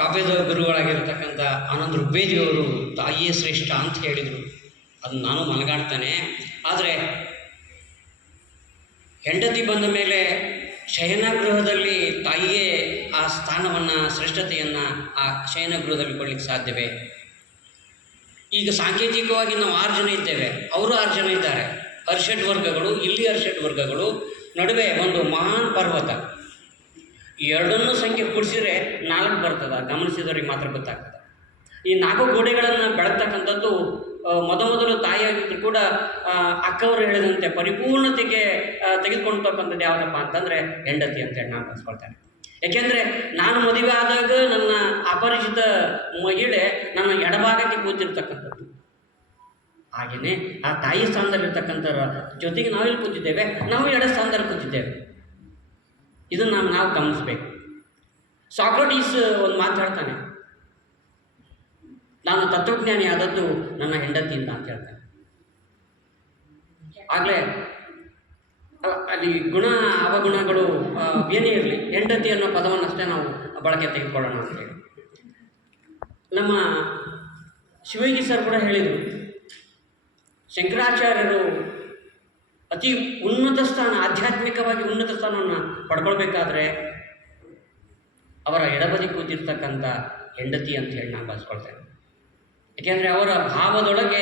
ಕಾವ್ಯದ ಗುರುಗಳಾಗಿರ್ತಕ್ಕಂಥ ಆನಂದ ಋಗ್ವೇದಿಯವರು ತಾಯಿಯೇ ಶ್ರೇಷ್ಠ ಅಂತ ಹೇಳಿದರು. ಅದನ್ನು ನಾನು ಮನಗಾಡ್ತಾನೆ. ಆದರೆ ಹೆಂಡತಿ ಬಂದ ಮೇಲೆ ಶಯನಗೃಹದಲ್ಲಿ ತಾಯಿಯೇ ಆ ಸ್ಥಾನವನ್ನು, ಶ್ರೇಷ್ಠತೆಯನ್ನು ಆ ಶಯನಗೃಹದಲ್ಲಿ ಕೊಡಲಿಕ್ಕೆ ಸಾಧ್ಯವೇ? ಈಗ ಸಾಂಕೇತಿಕವಾಗಿ ನಾವು 6 ಜನ ಇದ್ದೇವೆ, ಅವರು 6 ಜನ ಇದ್ದಾರೆ. ಅರ್ಷಡ್ ವರ್ಗಗಳು, ಇಲ್ಲಿ ಅರ್ಷಡ್ ವರ್ಗಗಳು, ನಡುವೆ ಒಂದು ಮಹಾನ್ ಪರ್ವತ. ಎರಡನ್ನೂ ಸಂಖ್ಯೆ ಕೂಡಿಸಿದರೆ 4 ಬರ್ತದೆ. ಗಮನಿಸಿದವ್ರಿಗೆ ಮಾತ್ರ ಗೊತ್ತಾಗ್ತದೆ. ಈ 4 ಗೋಡೆಗಳನ್ನು ಬೆಳಗ್ತಕ್ಕಂಥದ್ದು ಮೊದಲು ತಾಯಿಯಾಗಿದ್ದರೂ ಕೂಡ ಅಕ್ಕವರು ಹೇಳಿದಂತೆ ಪರಿಪೂರ್ಣತೆಗೆ ತೆಗೆದುಕೊಳ್ತಕ್ಕಂಥದ್ದು ಯಾವುದಪ್ಪ ಅಂತಂದರೆ ಹೆಂಡತಿ ಅಂತೇಳಿ ನಾನು ಕಲಿಸ್ಕೊಳ್ತೇನೆ. ಏಕೆಂದರೆ ನಾನು ಮದುವೆ ಆದಾಗ ನನ್ನ ಅಪರಿಚಿತ ಮಹಿಳೆ ನನ್ನ ಎಡಭಾಗಕ್ಕೆ ಕೂತಿರ್ತಕ್ಕಂಥದ್ದು. ಹಾಗೆಯೇ ಆ ತಾಯಿ ಸ್ಥಾನದಲ್ಲಿರ್ತಕ್ಕಂಥರ ಜೊತೆಗೆ ನಾವೆಲ್ಲಿ ಕೂತಿದ್ದೇವೆ, ನಾವು ಎಡ ಸ್ಥಾನದಲ್ಲಿ ಕೂತಿದ್ದೇವೆ. ಇದನ್ನು ನಾವು ಗಮನಿಸಬೇಕು. ಸಾಕ್ರಟೀಸ್ ಒಂದು ಮಾತು ಹೇಳ್ತಾನೆ, ನಾನು ತತ್ವಜ್ಞಾನಿ ಆದದ್ದು ನನ್ನ ಹೆಂಡತಿಯಿಂದ ಅಂತ ಹೇಳ್ತಾನೆ. ಆಗಲೇ ಅಲ್ಲಿ ಗುಣ ಅವಗುಣಗಳು ಏನೇ ಇರಲಿ, ಹೆಂಡತಿ ಅನ್ನೋ ಪದವನ್ನು ಅಷ್ಟೇ ನಾವು ಬಳಕೆ ತೆಗೆದುಕೊಳ್ಳೋಣ ಅಂತೇಳಿ ನಮ್ಮ ಶಿವಯೋಗಿ ಸರ್ ಕೂಡ ಹೇಳಿದರು. ಶಂಕರಾಚಾರ್ಯರು ಅತಿ ಉನ್ನತ ಸ್ಥಾನ, ಆಧ್ಯಾತ್ಮಿಕವಾಗಿ ಉನ್ನತ ಸ್ಥಾನವನ್ನು ಪಡ್ಕೊಳ್ಬೇಕಾದ್ರೆ ಅವರ ಎಡಬದಿ ಕೂತಿರ್ತಕ್ಕಂಥ ಹೆಂಡತಿ ಅಂತ ಹೇಳಿ ನಾನು ಬಳಸ್ಕೊಳ್ತೇನೆ. ಏಕೆಂದರೆ ಅವರ ಭಾವದೊಳಗೆ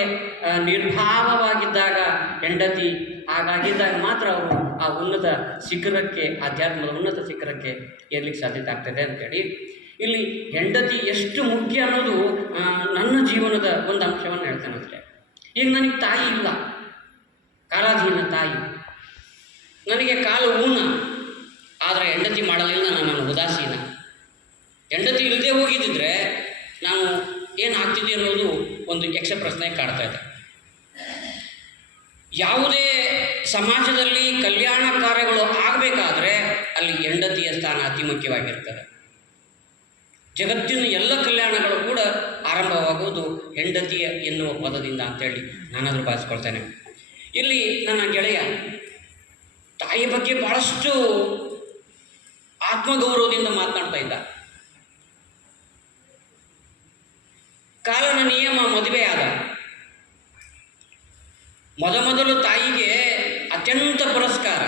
ನಿರ್ಭಾವವಾಗಿದ್ದಾಗ ಹೆಂಡತಿ, ಹಾಗಾಗಿದ್ದಾಗ ಮಾತ್ರ ಅವರು ಆ ಉನ್ನತ ಶಿಖರಕ್ಕೆ, ಆಧ್ಯಾತ್ಮದ ಉನ್ನತ ಶಿಖರಕ್ಕೆ ಏರ್ಲಿಕ್ಕೆ ಸಾಧ್ಯತೆ ಆಗ್ತದೆ ಅಂತೇಳಿ ಇಲ್ಲಿ ಹೆಂಡತಿ ಎಷ್ಟು ಮುಖ್ಯ ಅನ್ನೋದು ನನ್ನ ಜೀವನದ ಒಂದು ಅಂಶವನ್ನು ಹೇಳ್ತೇನೆ ಅಷ್ಟೇ. ಈಗ ನನಗೆ ತಾಯಿ ಇಲ್ಲ, ಕಾಲಾಧೀನ ತಾಯಿ, ನನಗೆ ಕಾಲು ಊನ, ಆದರೆ ಹೆಂಡತಿ ಮಾಡಲಿಲ್ಲ, ನಾನು ಉದಾಸೀನ. ಹೆಂಡತಿ ಇಲ್ಲದೆ ಹೋಗಿದ್ದಿದ್ರೆ ನಾನು ಏನಾಗ್ತಿದೆ ಅನ್ನೋದು ಒಂದು ಯಕ್ಷ ಪ್ರಶ್ನೆ ಕಾಡ್ತಾ ಇದೆ. ಯಾವುದೇ ಸಮಾಜದಲ್ಲಿ ಕಲ್ಯಾಣ ಕಾರ್ಯಗಳು ಆಗಬೇಕಾದ್ರೆ ಅಲ್ಲಿ ಹೆಂಡತಿಯ ಸ್ಥಾನ ಅತಿ ಮುಖ್ಯವಾಗಿರ್ತದೆ. ಜಗತ್ತಿನ ಎಲ್ಲ ಕಲ್ಯಾಣಗಳು ಕೂಡ ಆರಂಭವಾಗುವುದು ಹೆಂಡತಿಯ ಎನ್ನುವ ಪದದಿಂದ ಅಂತೇಳಿ ನಾನಾದರೂ ಭಾವಿಸ್ಕೊಳ್ತೇನೆ. ಇಲ್ಲಿ ನನ್ನ ಗೆಳೆಯ ತಾಯಿಯ ಬಗ್ಗೆ ಭಾಳಷ್ಟು ಆತ್ಮಗೌರವದಿಂದ ಮಾತನಾಡ್ತಾ ಇದ್ದ. ಕಾಲನ ನಿಯಮ ಮದುವೆ ಆದ ಮೊದಲು ತಾಯಿಗೆ ಅತ್ಯಂತ ಪುರಸ್ಕಾರ,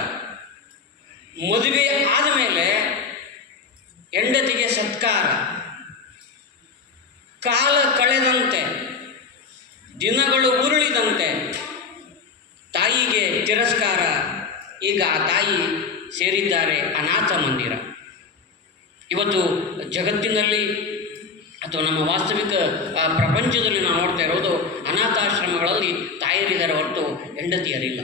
ಮದುವೆ ಆದ ಮೇಲೆ ಹೆಂಡತಿಗೆ ಸತ್ಕಾರ. ಕಾಲ ಕಳೆದಂತೆ, ದಿನಗಳು ಉರುಳಿದಂತೆ ತಾಯಿಗೆ ತಿರಸ್ಕಾರ. ಈಗ ಆ ತಾಯಿ ಸೇರಿದ್ದಾರೆ ಅನಾಥ ಮಂದಿರ. ಇವತ್ತು ಜಗತ್ತಿನಲ್ಲಿ ಅಥವಾ ನಮ್ಮ ವಾಸ್ತವಿಕ ಪ್ರಪಂಚದಲ್ಲಿ ನಾವು ನೋಡ್ತಾ ಇರೋದು ಅನಾಥಾಶ್ರಮಗಳಲ್ಲಿ ತಾಯರಿದ್ದಾರೆ ಹೊರತು ಹೆಂಡತಿಯರಿಲ್ಲ.